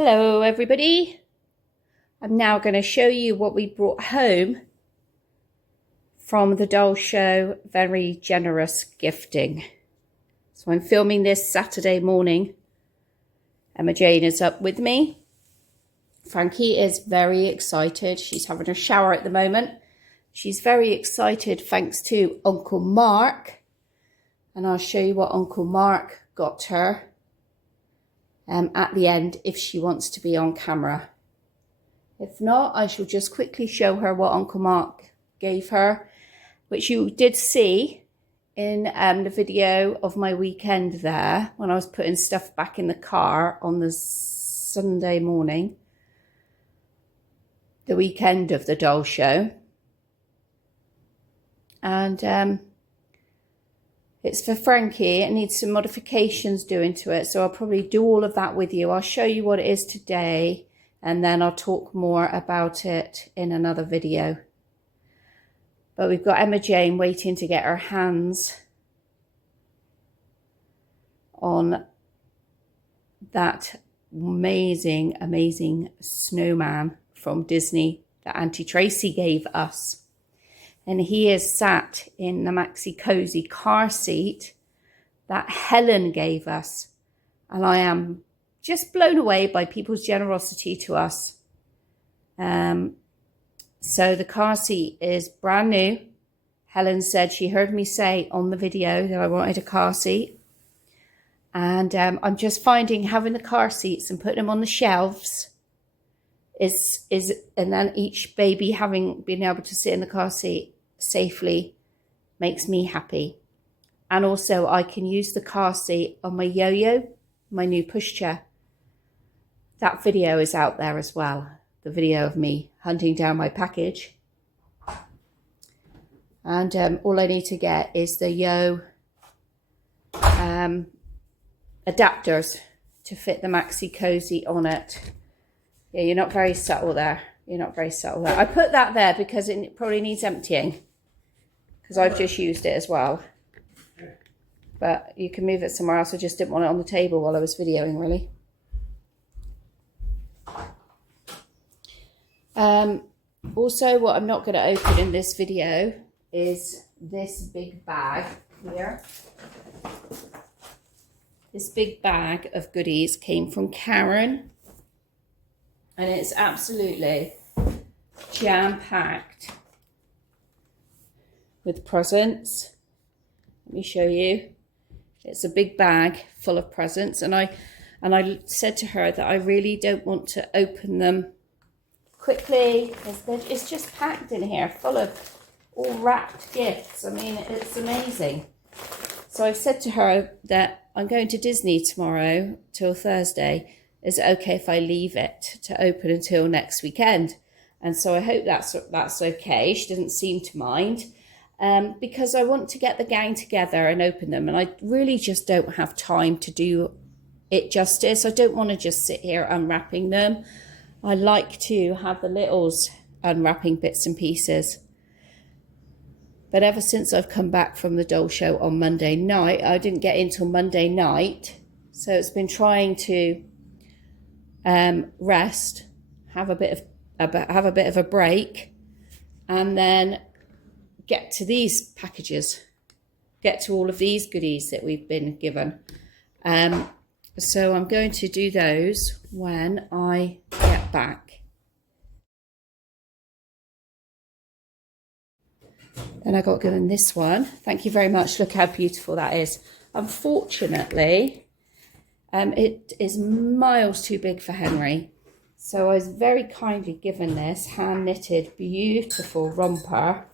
Hello everybody. I'm now going to show you what we brought home from the doll show. Very generous gifting. So I'm filming this Saturday morning. Emma Jane is up with me. Frankie is very excited. She's having her shower at the moment. She's very excited thanks to Uncle Mark. And I'll show you what Uncle Mark got her at the end if she wants to be on camera. If not, I shall just quickly show her what Uncle Mark gave her, which you did see in the video of my weekend there when I was putting stuff back in the car on the Sunday morning, the weekend of the doll show. And it's for Frankie. It needs some modifications doing to it, so I'll probably do all of that with you. I'll show you what it is today, and then I'll talk more about it in another video. But we've got Emma Jane waiting to get her hands on that amazing snowman from Disney that Auntie Tracy gave us. And he is sat in the maxi cozy car seat that Helen gave us. And I am just blown away by people's generosity to us. So the car seat is brand new. Helen said she heard me say on the video that I wanted a car seat. And I'm just finding having the car seats and putting them on the shelves and then each baby having been able to sit in the car seat safely makes me happy. And also I can use the car seat on my yo-yo, my new pushchair. That video is out there as well, the video of me hunting down my package. And all I need to get is the yo adapters to fit the maxi cozy on it. Yeah, you're not very subtle there. You're not very subtle there. I put that there because it probably needs emptying, because I've just used it as well. But you can move it somewhere else. I just didn't want it on the table while I was videoing, really. Also, what I'm not going to open in this video is this big bag here. This big bag of goodies came from Karen. And it's absolutely jam-packed with presents. Let me show you. It's a big bag full of presents, and I said to her that I really don't want to open them quickly. It's just packed in here, full of all wrapped gifts. I mean, it's amazing. So I've said to her that I'm going to Disney tomorrow till Thursday. Is it okay if I leave it to open until next weekend? And so I hope that's okay. She doesn't seem to mind. Because I want to get the gang together and open them. And I really just don't have time to do it justice. I don't want to just sit here unwrapping them. I like to have the littles unwrapping bits and pieces. But ever since I've come back from the doll show on Monday night, I didn't get in till Monday night. So it's been trying to rest, have a bit of a break, and then get to these packages, get to all of these goodies that we've been given. So I'm going to do those when I get back. Then I got given this one. Thank you very much. Look how beautiful that is. Unfortunately, it is miles too big for Henry. So I was very kindly given this hand-knitted, beautiful romper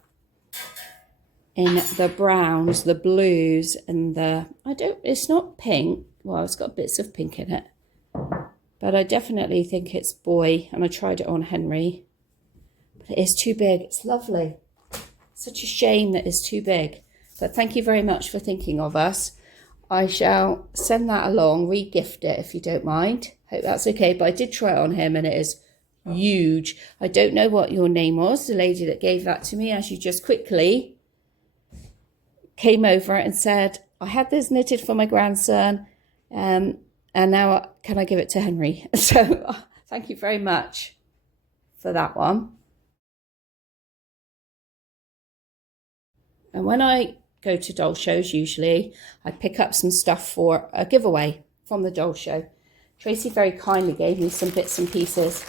in the browns, the blues, and it's not pink. Well, it's got bits of pink in it. But I definitely think it's boy, and I tried it on Henry. But it is too big. It's lovely. Such a shame that it's too big. But thank you very much for thinking of us. I shall send that along, re-gift it if you don't mind. Hope that's okay. But I did try it on him and it is huge. I don't know what your name was, the lady that gave that to me, as you just quickly came over and said, I had this knitted for my grandson. And now can I give it to Henry? So thank you very much for that one. And when I go to doll shows, usually I pick up some stuff for a giveaway from the doll show. Tracy very kindly gave me some bits and pieces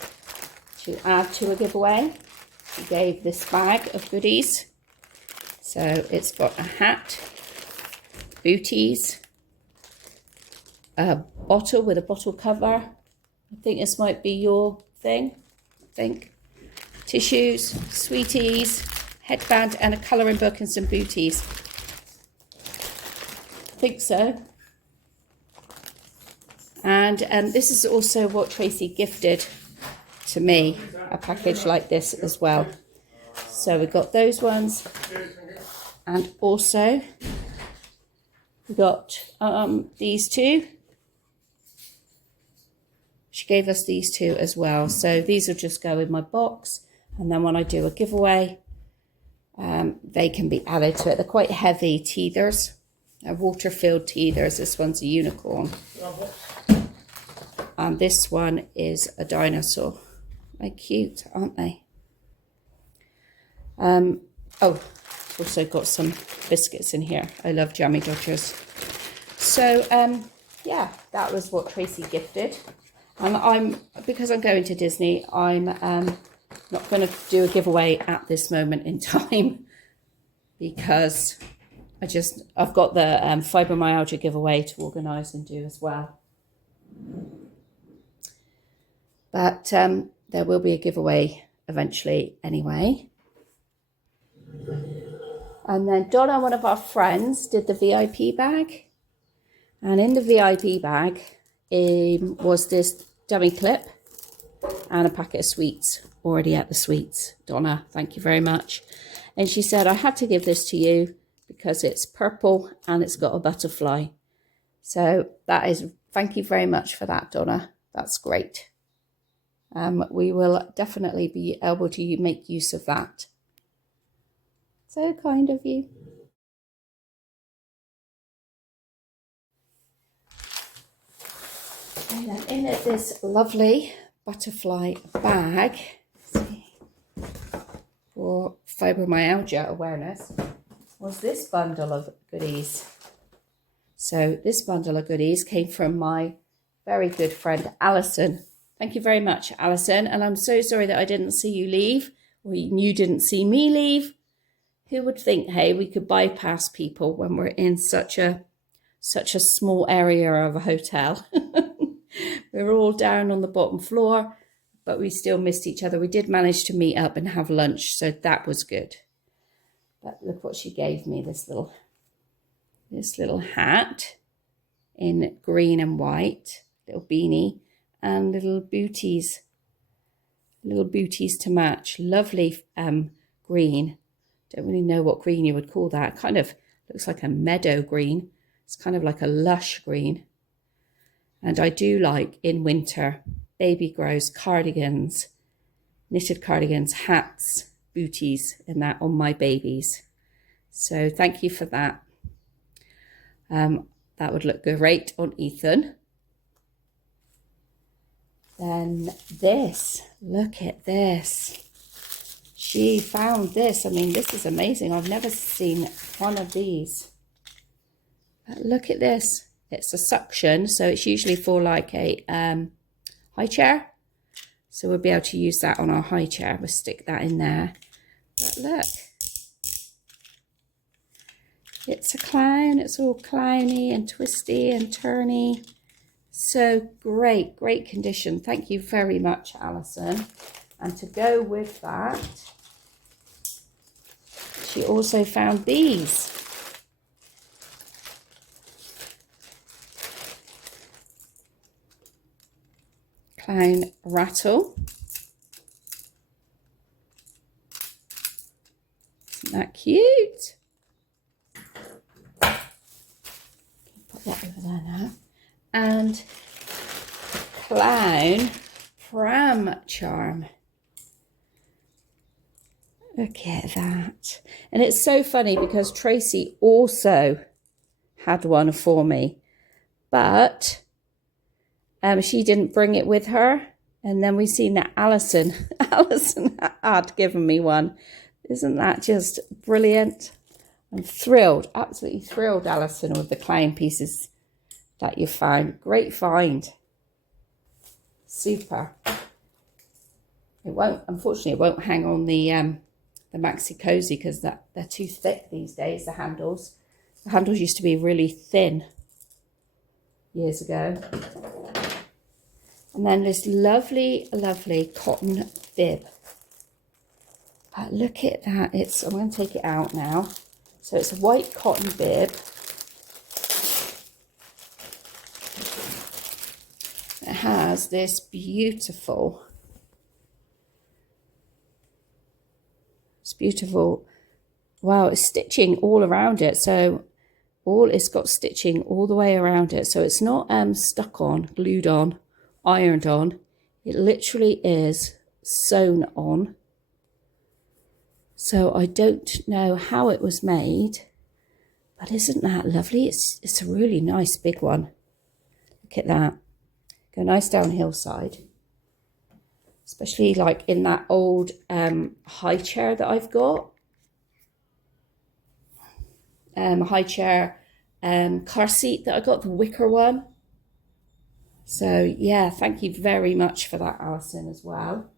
to add to a giveaway. She gave this bag of goodies. So it's got a hat, booties, a bottle with a bottle cover. I think this might be your thing. I think. Tissues, sweeties, headband, and a colouring book and some booties. I think so. And this is also what Tracy gifted to me, a package like this as well. So we got those ones, and also we got these two. She gave us these two as well. So these will just go in my box, and then when I do a giveaway, they can be added to it. They're quite heavy teethers, water-filled teethers. This one's a unicorn. And this one is a dinosaur. They're cute, aren't they? Oh, also got some biscuits in here. I love Jammy Dodgers. So, yeah, that was what Tracy gifted. And because I'm going to Disney, I'm not going to do a giveaway at this moment in time because I've got the fibromyalgia giveaway to organise and do as well. But there will be a giveaway eventually anyway. And then Donna, one of our friends, did the VIP bag. And in the VIP bag was this dummy clip and a packet of sweets. Already at the sweets. Donna, thank you very much. And she said, I had to give this to you because it's purple and it's got a butterfly. So thank you very much for that, Donna. That's great. We will definitely be able to make use of that. So kind of you. And then in this lovely butterfly bag for fibromyalgia awareness was this bundle of goodies. So this bundle of goodies came from my very good friend Alison. Thank you very much, Alison. And I'm so sorry that I didn't see you leave, or you didn't see me leave. Who would think, hey, we could bypass people when we're in such a small area of a hotel? We were all down on the bottom floor, but we still missed each other. We did manage to meet up and have lunch, so that was good. But look what she gave me, this little hat in green and white, little beanie, and little booties to match. Lovely green. Don't really know what green you would call that. Kind of looks like a meadow green. It's kind of like a lush green. And I do like, in winter, baby grows cardigans, knitted cardigans, hats, booties, and that on my babies. So thank you for that. That would look great on Ethan. Then this, look at this. She found this. I mean, this is amazing. I've never seen one of these. But look at this. It's a suction, so it's usually for like a high chair. So we'll be able to use that on our high chair. We'll stick that in there. But look. It's a clown. It's all clowny and twisty and turny. So great, great condition. Thank you very much, Alison. And to go with that, she also found these. Clown rattle. Isn't that cute? Put that over there now. And clown pram charm. Look at that. And it's so funny because Tracy also had one for me, but She didn't bring it with her. And then we seen that Alison had given me one. Isn't that just brilliant? I'm thrilled, absolutely thrilled, Alison, with the clown pieces that you found. Great find. Super. It won't, unfortunately, it won't hang on the maxi cozy because they're too thick these days, the handles. The handles used to be really thin years ago. And then this lovely, lovely cotton bib. Look at that. I'm going to take it out now. So it's a white cotton bib. It has this beautiful, wow, it's stitching all around it. So it's got stitching all the way around it. So it's not stuck on, glued on, ironed on. It literally is sewn on. So I don't know how it was made, but isn't that lovely? It's a really nice big one. Look at that. Go nice downhill side. Especially like in that old high chair that I've got. High chair car seat that I got, the wicker one. So yeah, thank you very much for that, Alison, as well.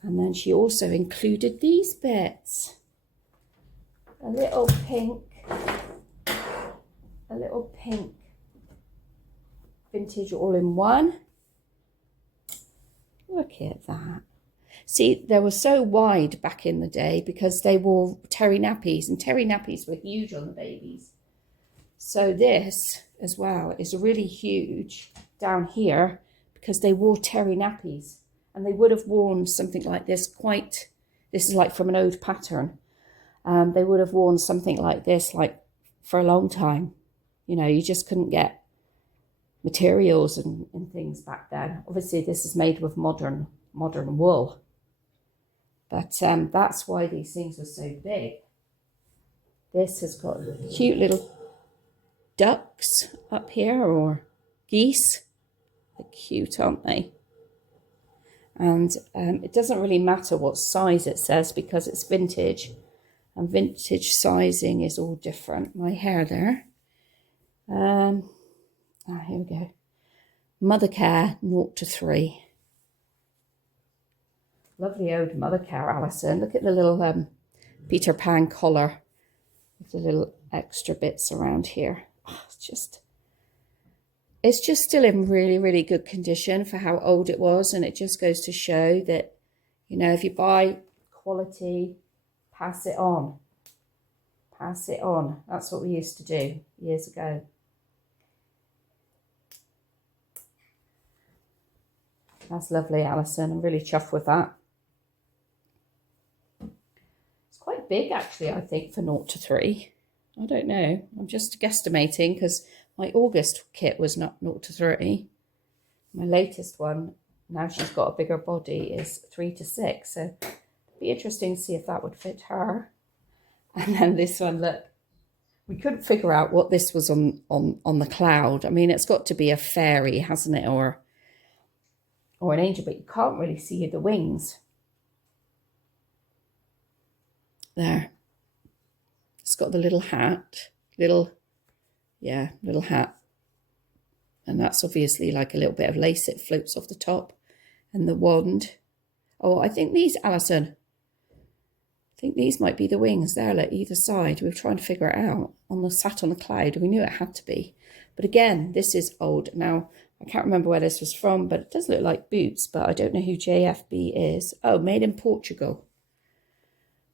And then she also included these bits. A little pink vintage all-in-one. Look at that. See, they were so wide back in the day because they wore terry nappies, and terry nappies were huge on the babies. So this as well is really huge down here because they wore terry nappies, and they would have worn something like this this is like from an old pattern. They would have worn something like this like for a long time. You know, you just couldn't get materials and things back then. Obviously this is made with modern wool, but that's why these things were so big. This has got cute little ducks up here, or geese. They're cute, aren't they? And it doesn't really matter what size it says because it's vintage, and vintage sizing is all different. My hair there. Here we go. Mother Care 0 to 3. Lovely old Mother Care, Alison. Look at the little Peter Pan collar with the little extra bits around here. Oh, it's just still in really, really good condition for how old it was. And it just goes to show that, you know, if you buy quality, pass it on. Pass it on. That's what we used to do years ago. That's lovely, Alison. I'm really chuffed with that. It's quite big, actually, I think, for 0 to 3. I don't know. I'm just guesstimating because my August kit was not 0 to 3. My latest one, now she's got a bigger body, is 3 to 6. So it'd be interesting to see if that would fit her. And then this one, look. We couldn't figure out what this was on the cloud. I mean, it's got to be a fairy, hasn't it? Or an angel, but you can't really see the wings. There. It's got the little hat. Little hat. And that's obviously like a little bit of lace that floats off the top. And the wand. Oh, I think these, Alison, I think these might be the wings there, like either side. We were trying to figure it out. Sat on the cloud. We knew it had to be. But again, this is old. Now, I can't remember where this was from, but it does look like boots, but I don't know who JFB is. Oh, made in Portugal.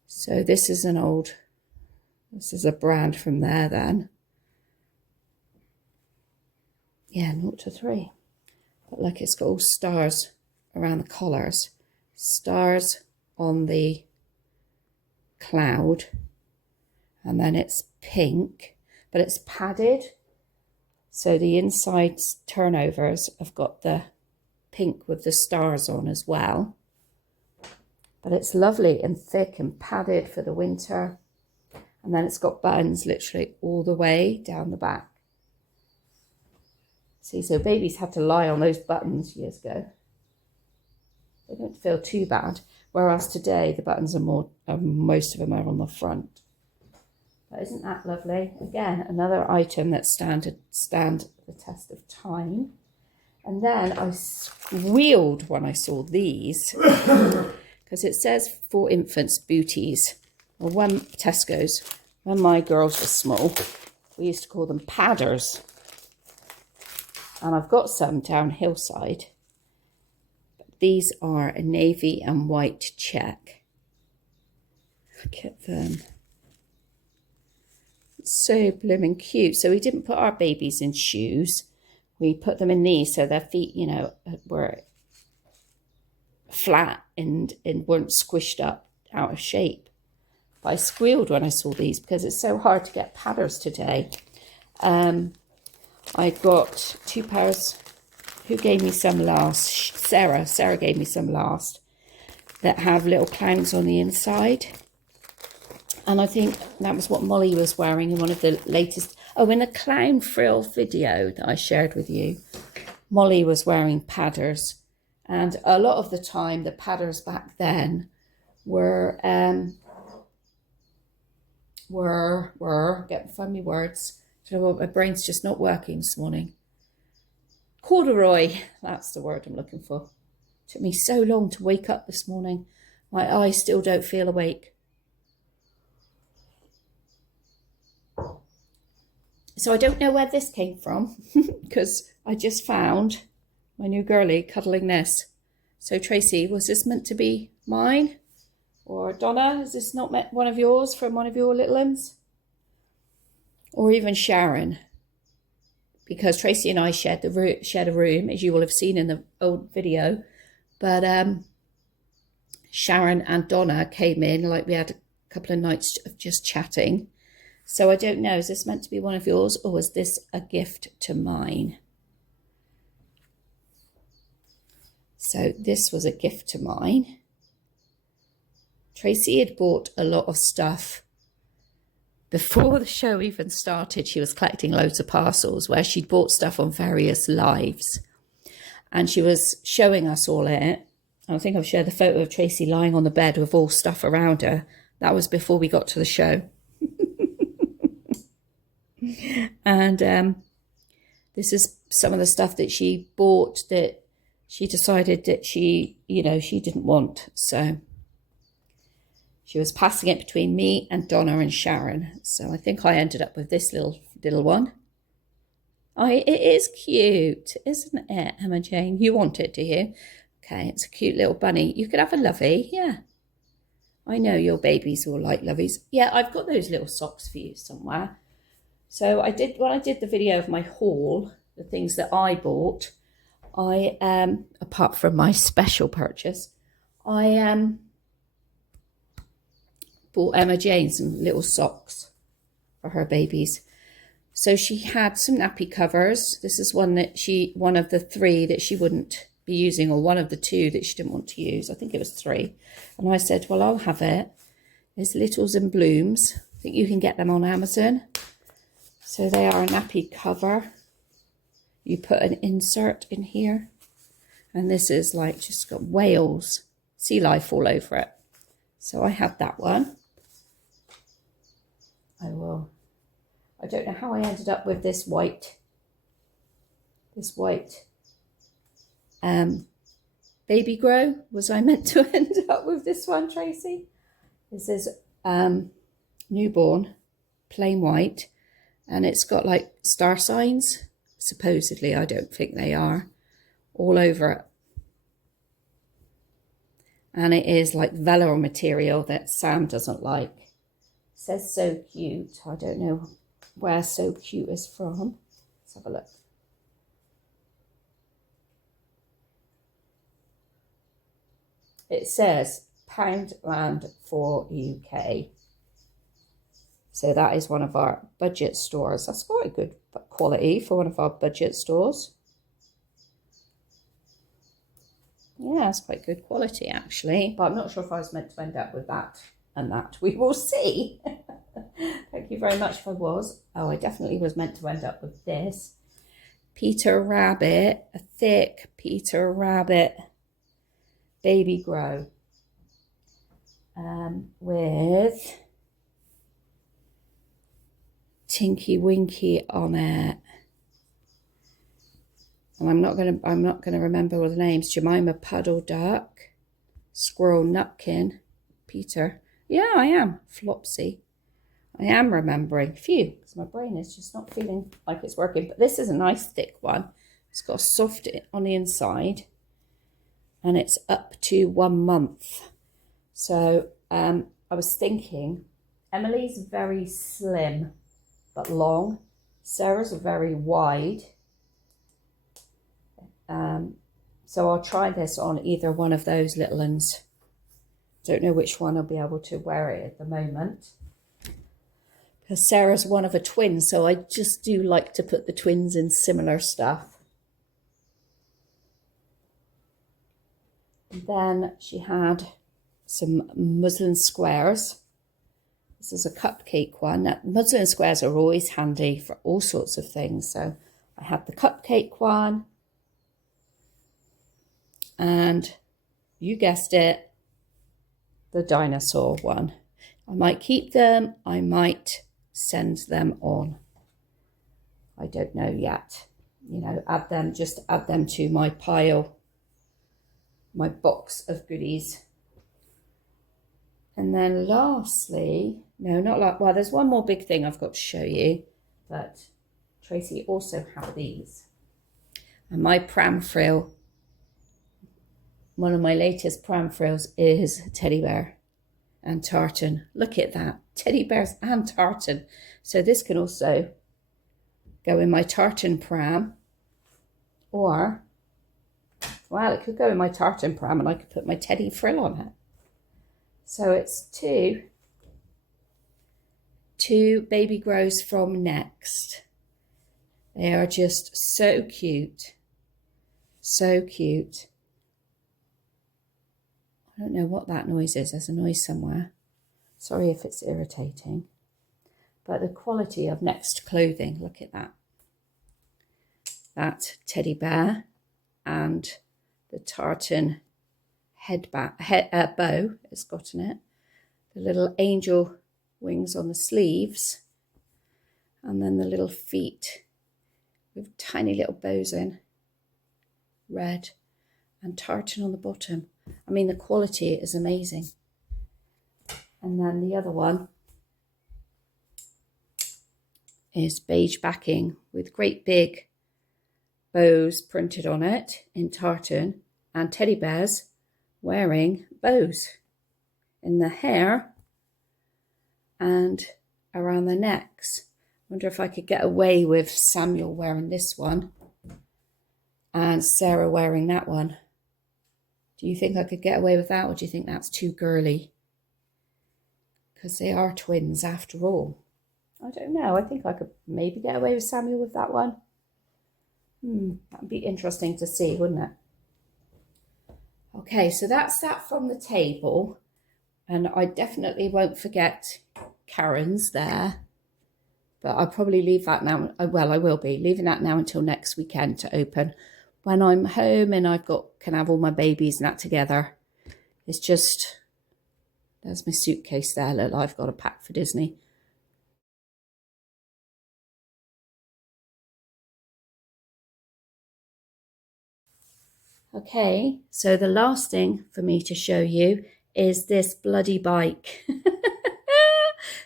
So this is a brand from there then. Yeah, 0 to 3. But look, it's got all stars around the collars. Stars on the cloud. And then it's pink, but it's padded. So the inside turnovers have got the pink with the stars on as well. But it's lovely and thick and padded for the winter. And then it's got buttons literally all the way down the back. See, so babies had to lie on those buttons years ago. They don't feel too bad. Whereas today, the buttons are more, most of them are on the front. But isn't that lovely? Again, another item that stand the test of time. And then I squealed when I saw these because it says for infants booties. Well, when Tesco's, when my girls were small, we used to call them padders. And I've got some down Hillside. These are a navy and white check. Look at them. It's so blooming cute. So we didn't put our babies in shoes. We put them in these so their feet, you know, were flat and weren't squished up out of shape. But I squealed when I saw these because it's so hard to get padders today. I got 2 pairs. Who gave me some last? Sarah. Sarah gave me some last that have little clowns on the inside. And I think that was what Molly was wearing in one of the latest... Oh, in a clown frill video that I shared with you, Molly was wearing padders. And a lot of the time, the padders back then were getting funny words. Do you know what? My brain's just not working this morning. Corduroy, that's the word I'm looking for. It took me so long to wake up this morning. My eyes still don't feel awake. So I don't know where this came from because I just found my new girlie cuddling this. So Tracy, was this meant to be mine? Or Donna, is this not one of yours from one of your little ones? Or even Sharon? Because Tracy and I shared a room, as you will have seen in the old video. But Sharon and Donna came in, like we had a couple of nights of just chatting. So I don't know, is this meant to be one of yours or was this a gift to mine? So this was a gift to mine. Tracy had bought a lot of stuff. Before the show even started, she was collecting loads of parcels where she'd bought stuff on various lives. And she was showing us all it. I think I've shared the photo of Tracy lying on the bed with all stuff around her. That was before we got to the show. And this is some of the stuff that she bought that she decided that she didn't want. So she was passing it between me and Donna and Sharon. So I think I ended up with this little one. Oh, it is cute, isn't it, Emma Jane? You want it, do you? Okay, it's a cute little bunny. You could have a lovey, yeah. I know your babies will like loveys. Yeah, I've got those little socks for you somewhere. So when I did the video of my haul, the things that I bought, I apart from my special purchase, I bought Emma Jane some little socks for her babies. So she had some nappy covers. This is one of the 3 that she wouldn't be using, or one of the 2 that she didn't want to use. I think it was 3. And I said, well, I'll have it. There's Littles and Blooms. I think you can get them on Amazon. So they are a nappy cover. You put an insert in here. And this is like just got whales, sea life all over it. So I have that one. I don't know how I ended up with this white baby grow. Was I meant to end up with this one, Tracy? This is newborn, plain white. And it's got like star signs. Supposedly, I don't think they are. All over it. And it is like velour material that Sam doesn't like. It says so cute. I don't know where so cute is from. Let's have a look. It says Poundland for UK. So that is one of our budget stores. That's quite good quality for one of our budget stores. Yeah, it's quite good quality actually. But I'm not sure if I was meant to end up with that and that. We will see. Thank you very much if I was. Oh, I definitely was meant to end up with this. Peter Rabbit, a thick Peter Rabbit baby grow with Tinky Winky on it. And I'm not gonna remember all the names. Jemima Puddle Duck, Squirrel Nutkin, Peter. Yeah, I am. Flopsy. I am remembering. Phew, because my brain is just not feeling like it's working. But this is a nice thick one. It's got a soft on the inside. And it's up to 1 month. So I was thinking, Emily's very slim but long. Sarah's very wide. So I'll try this on either one of those little ones. Don't know which one I'll be able to wear it at the moment. Because Sarah's one of a twin, so I just do like to put the twins in similar stuff. And then she had some muslin squares. This is a cupcake one. Now, muslin squares are always handy for all sorts of things. So I had the cupcake one. And you guessed it, the dinosaur one. I might keep them. I might send them on. I don't know yet. You know, add them to my pile, my box of goodies. And then lastly, no, not like, well, there's one more big thing I've got to show you, but Tracy also had these. And my pram frill, one of my latest pram frills is teddy bear and tartan. Look at that, teddy bears and tartan. So this can also go in my tartan pram, or, well, it could go in my tartan pram and I could put my teddy frill on it. So it's two baby grows from Next. They are just so cute. So cute. I don't know what that noise is. There's a noise somewhere. Sorry if it's irritating. But the quality of Next clothing, look at that. That teddy bear and the tartan bow it's got in it. The little angel wings on the sleeves. And then the little feet with tiny little bows in. Red and tartan on the bottom. I mean, the quality is amazing. And then the other one is beige backing with great big bows printed on it in tartan and teddy bears wearing bows in the hair and around the necks. I wonder if I could get away with Samuel wearing this one and Sarah wearing that one. Do you think I could get away with that, or do you think that's too girly? Because they are twins after all. I don't know. I think I could maybe get away with Samuel with that one. That would be interesting to see, wouldn't it? Okay, so that's that from the table. And I definitely won't forget Karen's there. But I'll probably leave that now. Well, I will be leaving that now until next weekend to open. When I'm home and can have all my babies and that together. It's just, there's my suitcase there. Look, I've got a pack for Disney. Okay, so the last thing for me to show you is this bloody bike.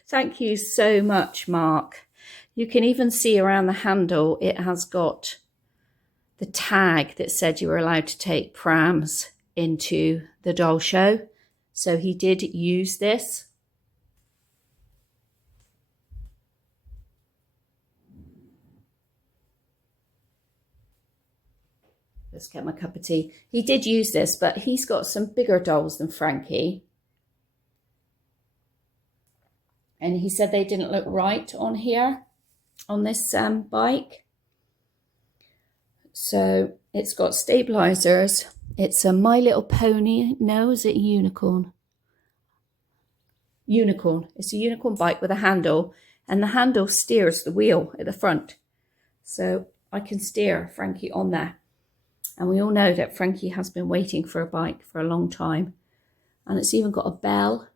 Thank you so much, Mark. You can even see around the handle, it has got the tag that said you were allowed to take prams into the doll show. So he did use this. Let's get my cup of tea. He did use this, but he's got some bigger dolls than Frankie. And he said they didn't look right on here, on this bike. So it's got stabilizers. It's a My Little Pony. No, is it a unicorn? Unicorn. It's a unicorn bike with a handle, and the handle steers the wheel at the front. So I can steer Frankie on there. And we all know that Frankie has been waiting for a bike for a long time. And it's even got a bell.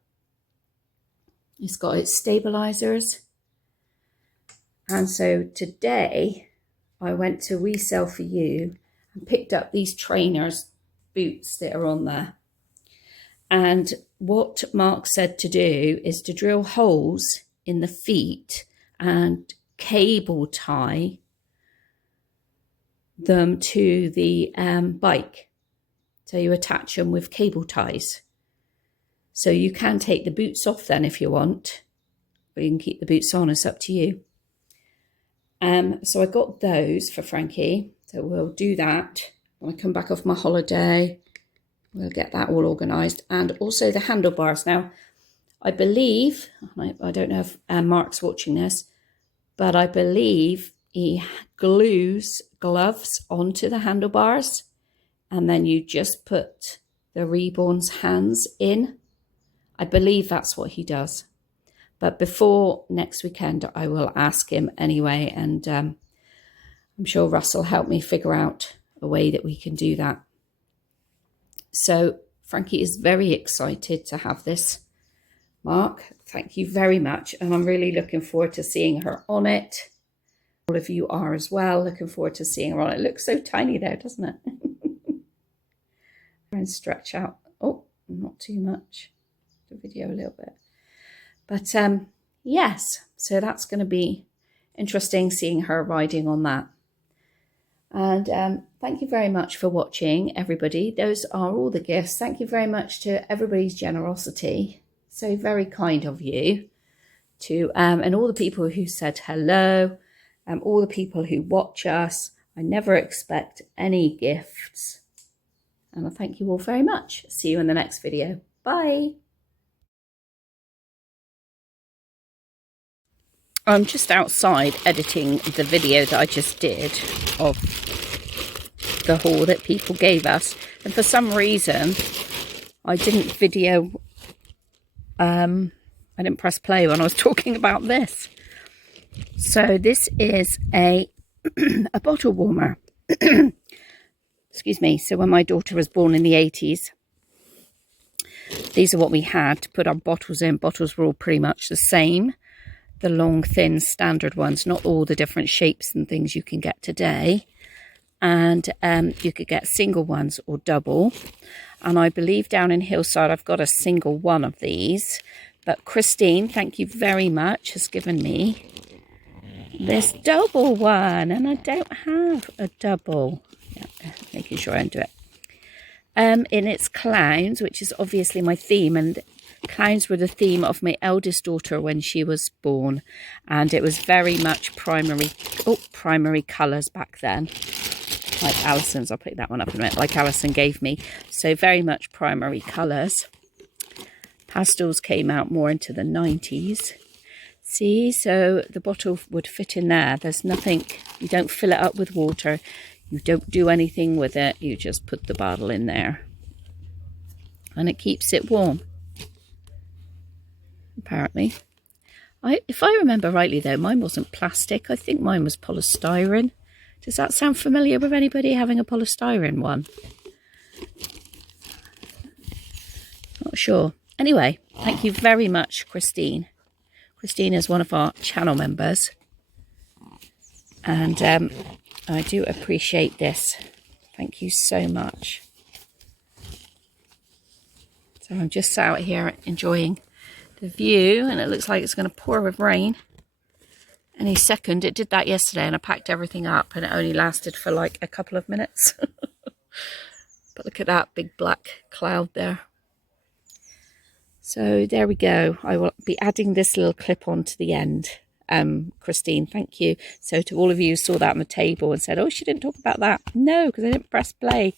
It's got its stabilizers. And so today I went to Resell for You and picked up these trainers boots that are on there. And what Mark said to do is to drill holes in the feet and cable tie them to the bike. So you attach them with cable ties. So you can take the boots off then if you want, or you can keep the boots on, it's up to you. So I got those for Frankie. So we'll do that when I come back off my holiday. We'll get that all organised. And also the handlebars. Now, I believe, I don't know if Mark's watching this, but I believe he glues gloves onto the handlebars and then you just put the Reborn's hands in. I believe that's what he does. But before next weekend, I will ask him anyway. And I'm sure Russ will help me figure out a way that we can do that. So Frankie is very excited to have this. Mark, thank you very much. And I'm really looking forward to seeing her on it. All of you are as well. Looking forward to seeing her on it. It looks so tiny there, doesn't it? And stretch out. Oh, not too much. The video a little bit. But yes, so that's going to be interesting seeing her riding on that. And thank you very much for watching, everybody. Those are all the gifts. Thank you very much to everybody's generosity. So very kind of you to, and all the people who said hello, all the people who watch us. I never expect any gifts. And I thank you all very much. See you in the next video. Bye. I'm just outside editing the video that I just did of the haul that people gave us. And for some reason, I didn't video, I didn't press play when I was talking about this. So this is a bottle warmer. Excuse me. So when my daughter was born in the 80s, these are what we had to put our bottles in. Bottles were all pretty much the same. The long, thin, standard ones, not all the different shapes and things you can get today. And you could get single ones or double. And I believe down in Hillside, I've got a single one of these. But Christine, thank you very much, has given me this double one. And I don't have a double. Yeah, making sure I do it. In its clowns, which is obviously my theme. And clowns were the theme of my eldest daughter when she was born, and it was very much primary colours back then, like Alison's. I'll pick that one up in a minute, like Alison gave me. So very much primary colours. Pastels came out more into the 90s. See, so the bottle would fit in there. There's nothing, you don't fill it up with water, you don't do anything with it, you just put the bottle in there and it keeps it warm. Apparently. If I remember rightly though, mine wasn't plastic. I think mine was polystyrene. Does that sound familiar with anybody having a polystyrene one? Not sure. Anyway, thank you very much, Christine. Christine is one of our channel members. And I do appreciate this. Thank you so much. So I'm just out here enjoying the view, and it looks like it's going to pour with rain any second. It did that yesterday and I packed everything up and it only lasted for like a couple of minutes. But look at that big black cloud there. So there we go. I will be adding this little clip on to the end. Christine, thank you. So to all of you who saw that on the table and said, oh, she didn't talk about that. No, because I didn't press play.